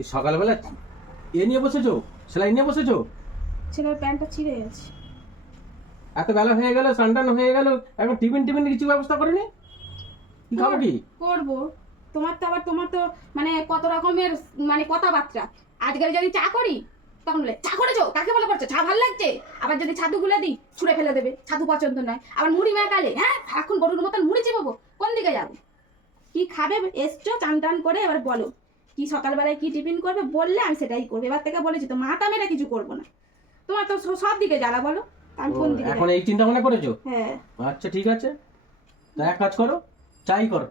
এই সকালবেলা এ নিয়ে বসেছো, সেলাই নিয়ে বসেছো? ছেলের প্যান্টটা ছিঁড়ে গেছে। এত বেলা হয়ে গেল, সানটান হয়ে গেল, এখন টিফিন কিছু ব্যবস্থা করেনি? কি খাবো কি? করবো। তোমার তো মানে কত রকমের মানে কথাবার্তা। আজকাল যদি চা করি তখন বলে চা করেছো, কাকে বলে করছো, চা ভালো লাগছে। আবার যদি ছাতু গুলে দিই ছুঁড়ে ফেলে দেবে, ছাতু পছন্দ নয়। আবার মুড়ি মাখালে হ্যাঁ এখন গরুর মতন মুড়ি চিবাবো, কোন দিকে যাবো? কি খাবে এসছো চান টান করে, এবার বলো কি সকালবেলায় কি টিফিন করবে, বললে আমি সেটাই করবো। এবার থেকে বলেছি তো মাথা মেরে কিছু করবো না। তোমার তো সব দিকে জ্বালা, বলো আমি কোন দিকে এখন যাবো? এই চিন্তা ভাবনা করেছো? হ্যাঁ। আচ্ছা ঠিক আছে, তা এক কাজ করো, চাই করো,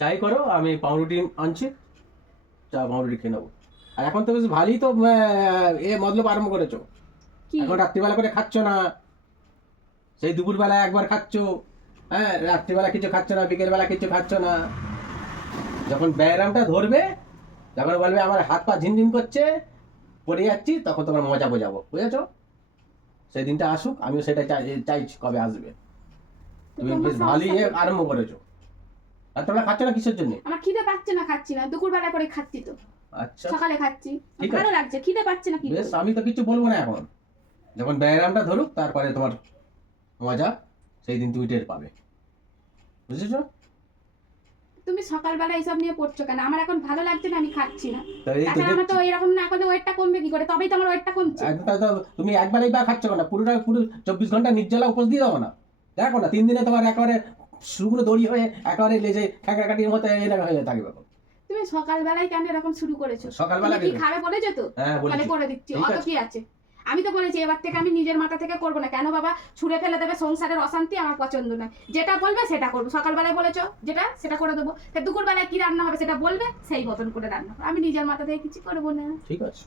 চাই করো, আমি পাউরুটি আনছি, চা পাউরুটি খেয়ে নেবো। আর এখন তো বেশ ভালোই তো মতলব আরম্ভ করেছো। কি এখন রাত্রিবেলা করে খাচ্ছ না, সেই দুপুরবেলা একবার খাচ্ছ, হ্যাঁ রাত্রিবেলা কিছু খাচ্ছ না, বিকেলবেলা কিছু খাচ্ছ না। যখন ব্যায়ামটা ধরবে, যখন বলবে আমার হাত পা ঝিনঝিন করছে, পড়ে যাচ্ছি, তখন তোমার মজা বোঝাবো, বুঝেছো? সেই দিনটা আসুক, আমিও সেটা চাইছি কবে আসবে। তুমি বেশ ভালোই আরম্ভ করেছো। আর তোমরা খাচ্ছ না কিসের জন্য? আমার খিদে পাচ্ছে না, খাচ্ছি না, দুপুরবেলা করে খাচ্ছি তো, আচ্ছা সকালে খাচ্ছি, ঠিক আছে। ভালো লাগছে, খিদে পাচ্ছে না কি বেশ, করবো? আমি তো কিছু বলবো না এখন, যখন ব্যায়ামটা ধরুক তারপরে তোমার মজা সেই দিন তুমি টের পাবে, বুঝেছো? তুমি সকালবেলা এইসব নিয়ে পড়ছো কেন? আমার এখন ভালো লাগছে না, আমি খাচ্ছি না। তাই এই তো তাছাড়া আমার তো দেখছি। এরকম না করলে ওয়েটটা কমবে কি করে? তবেই তো আমার ওয়েটটা কমছে। তুমি একবারই বা খাচ্ছ না, পুরো 24 ঘন্টা নির্জলা উপোস দিয়ে দাও না। দেখো না 3 দিনে তোমার একেবারে শুকনো দড়ি হয়ে একেবারে লেজে কাটির মতো এরকম হয়ে থাকবে। তুমি সকালবেলায় কেন এরকম শুরু করেছো? সকালবেলা তুমি কি খাবে বলেছো তো? হ্যাঁ তাহলে বলেছি। করে দিচ্ছি, ঠিক অত আছে। কি আছে? আমি তো বলেছি এবার থেকে আমি নিজের মাথা থেকে করবো না। কেন বাবা ছুঁড়ে ফেলে দেবে, সংসারের অশান্তি আমার পছন্দ নয়। যেটা বলবে সেটা করবো। সকালবেলায় বলেছো যেটা, সেটা করে দেবো। দুপুরবেলায় কি রান্না হবে সেটা বলবে, সেই মতন করে রান্না করবো। আমি নিজের মাথা থেকে কিছু করবো না। ঠিক আছে,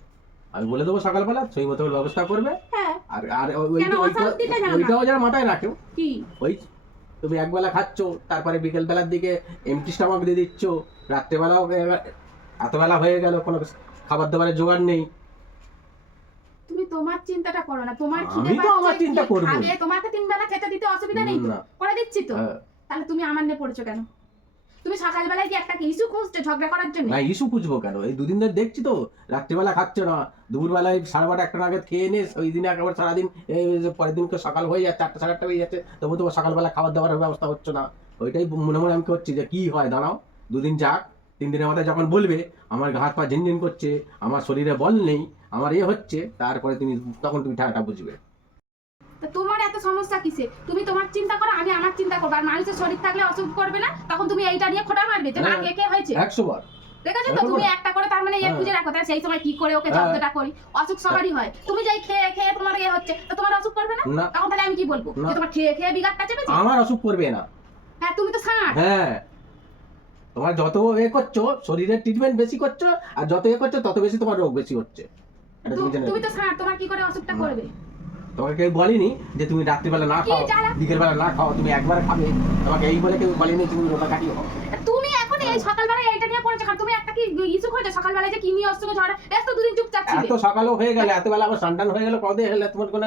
আমি বলে দেবো সকালবেলা, সেই মতো ব্যবস্থা করবে। হ্যাঁ। আর আর কেন অশান্তিটা জানো না? ওইটাও যেন মাথায় রাখো। কি ওই তুমি একবেলা খাচ্ছ, তারপরে বিকেল বেলার দিকে এমটি স্টমাক দিয়ে দিচ্ছ, রাত্রেবেলাও এত বেলা হয়ে গেল, কোনো খাবার দাবারের জোগাড় নেই। তুমি তোমার চিন্তাটা করো না, তোমার খিদে আমি তো পাচ্ছে, আমার চিন্তা কি করবো। খাবে, তোমাকে 3 বেলা খেতে দিতে অসুবিধা নেই তো, না। করে দিচ্ছি তো। হ্যাঁ। তাহলে তুমি আমার নিয়ে পড়েছো কেন? তুমি সকালবেলায় কি একটা ইস্যু খুঁজছো ঝগড়া করার জন্য? না, ইস্যু খুঁজবো কেন? এই 2 দিন ধরে দেখছি তো রাত্রিবেলা খাচ্ছ না, দুপুরবেলায় 12:30 একটা নাগাদ খেয়ে নিস, ওই দিনে একেবারে সারাদিন এই যে পরের দিনকে সকাল হয়ে যাচ্ছে, 8টা 8:30 হয়ে যাচ্ছে, তবু তোমার সকালবেলা খাবার দাবারের ব্যবস্থা হচ্ছে না। ওইটাই মনে মনে আমি করছি যে কি হয়, দাঁড়াও 2 দিন যাক, 3 দিনের মাথায় যখন বলবে আমার হাত পা ঝিনঝিন করছে, আমার শরীরে বল নেই, আমার হচ্ছে, তারপরে তখন তুমি ঠাটা বুঝবে। তা তোমার এত সমস্যা কিসে? তুমি তোমার চিন্তা করো, আমি আমার চিন্তা করবো। আর মানুষের শরীর থাকলে অসুখ করবে না, তখন তুমি এইটা নিয়ে খোটা মারবে যে না কে কে হয়েছে। 100 বার দেখেছো তো, তুমি একটা করে তার মানে খুঁজে রাখো, তাহলে সেই সময় কি করে ওকে জব্দটা করি। অসুখ সবারই হয়, তুমি যাই খেয়ে খেয়ে তোমার হচ্ছে, তো তোমার অসুখ করবে না? না। তখন তাহলে আমি কি বলবো যে তোমার খেয়ে খেয়ে বিগাড়টা চেপেছে? আমার অসুখ করবে না। হ্যাঁ তুমি তো ষাঁড়। হ্যাঁ, তোমার যত করছো, শরীরের ট্রিটমেন্ট বেশি করছো, আর যত করছো তত বেশি তোমার রোগ বেশি হচ্ছে। এটা তুমি জেনে তুমি তো রাখো। ষাঁড়, তোমার কি করে অসুখটা করবে? তোমাকে কেউ বলেনি যে তুমি রাত্রিবেলা না খাও, বিকেল বেলা না খাও, তুমি একবার খাবে, তোমাকে এই বলে কেউ বলেনি তুমি রোগা কাটিয়ে খাও। তুমি এখন এই সকালবেলায় এইটা নিয়ে পড়েছো কারণ তুমি একটা কি ইস্যু করেছো সকালবেলায় যে কি নিয়ে আসছো ঝড়ে? ব্যস্ত 2 দিন চুপচাপ ছিলে। এত সকালও হয়ে গেল, এত বেলা আবার সানটান হয়ে গেল, কবে হলে তোমার কোনো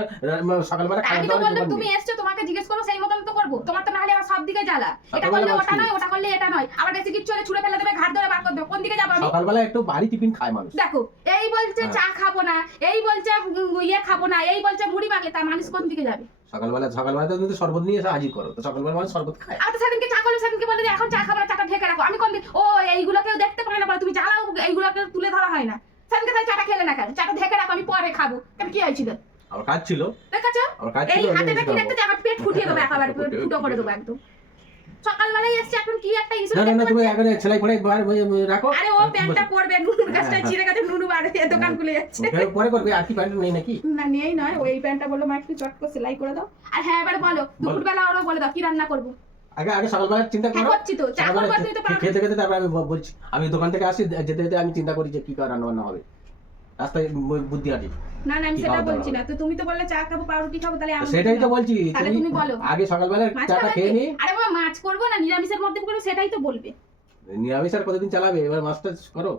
সকালবেলা খাওয়া আমি তো দাওয়ার বললাম জোগাড় তুমি নেই। এসছো, তোমাকে জিজ্ঞেস করো সেই মতন তো করবো। তোমার তো নাহলে আমার সব দিকে জ্বালা, এটা করলে ওটা নয়, ওটা করলে এটা নয়, আবার বেশি কিছু হলে ছুঁড়ে ফেলে দেবে, ঘাট ধরে বার করে দেবে, কোন দিকে যাবো আমি? সকালবেলা একটু ভারী টিফিন খায় মানুষ। দেখো এই বলছে চা খাবো না, এই বলছে ইয়ে খাবো না, এই বলছে মুড়ি মাখে, তা মানুষ কোন দিকে যাবে? সকালবেলা তো তুমি শরবত নিয়ে এসে হাজির করো, তো সকালবেলা মানুষ শরবত খায়। আর তো সেদিনকে চা করলে সেদিনকে বলে যে এখন চা খাবো না, চাটা ঢেকে রাখো। আমি কোন দিন ও এইগুলোকেও দেখতে পাই না, বলে তুমি জ্বালাও, এইগুলোকে তুলে ধরা হয় না। সেদিনকে তাই চাটা খেলে না কেন? চাটা ঢেকে রাখো, আমি পরে খাবো। কেন কি হয়েছিল? আমার কাজ ছিল। দেখাচ্ছ আমার কাজ এই ছিল। হাতেটা কি দেখতে, আমার পেট ফুটিয়ে দেবো, একেবারে ফুটো করে দেবো একদম। সকালবেলায় এসছে, এখন কি একটা ইস্যু। না, তুমি এখন সেলাই করে রাখো। আরে ও প্যান্টটা পরবে, নুনুর গাছটায় ছিঁড়ে গেছে, নুনু বাড়ি দোকান খুলে যাচ্ছে। পরে করবে, আর কি প্যান্ট নেই নাকি? না নেই নয়, ওই প্যান্টটা বললো মা একটু চট করে সেলাই করে দাও। আর হ্যাঁ এবারে বলো দুপুরবেলা ওরা বলে দাও কি রান্না করবো। আগে সকালবেলা চিন্তা হ্যাঁ করো। করছি তো, চা করবো তুই তো পারবি। খেতে খেতে তারপর আমি বলছি, আমি দোকান থেকে আসি, যেতে যেতে আমি চিন্তা করি যে কি করে রান্না বান্না হবে, রাস্তায় বুদ্ধি আটি। না না আমি সেটা বলছি না, তো তুমি তো বললে চা খাবো পাউরুটি খাবো, তাহলে আমি সেটাই তো বলছি, তাহলে তুমি বলো আগে সকালবেলা মাছ চাটা খাবে খেয়ে নি। আরে বাবা মাছ করবো না নিরামিষের মধ্যে করবো, সেটাই তো বলবে। নিরামিষ আর কতদিন চালাবে, এবার মাছটা করো।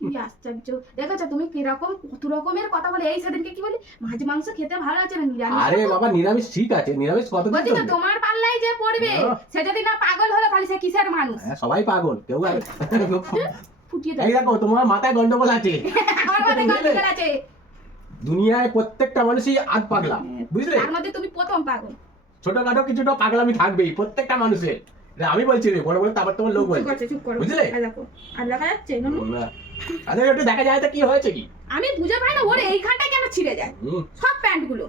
কি আশ্চর্য, দেখেছো তুমি কিরকম কত রকমের কথা বলে। এই সেদিনকে কি বলি মাছ মাংস খেতে ভালো লাগছে না, নিরামিষ। আরে বাবা নিরামিষ ঠিক আছে, নিরামিষ কতদিন বলছি তো চলবে? তোমার পাল্লাই যে পড়বে, সে যদি না পাগল হলো তাহলে সে কিসের মানুষ? সবাই পাগল, কেউ আর ফুটিয়ে এই দেবো দেখো তোমার মাথায় গন্ডগোল আছে। আমার মাথায় গন্ডগোল আছে দুনিয়ায় প্রত্যেকটা মানুষই আধ পাগলা, বুঝলে? তার মধ্যে তুমি প্রথম পাগল। ছোটখাটো কিছুটা পাগলামি থাকবেই প্রত্যেকটা মানুষের। এটা আমি বলছি রে, বড় বড় তারপর তোমার লোক চুপ বলছে, করছে, চুপ করো। বুঝলে? এই দেখো আর দেখা যাচ্ছে ননু? না। আরে একটু দেখা যায় তো কি হয়েছে কি? আমি বুঝে পাই না ওর এইখানটা কেন ছিঁড়ে যায় হুম। সব প্যান্ট গুলো।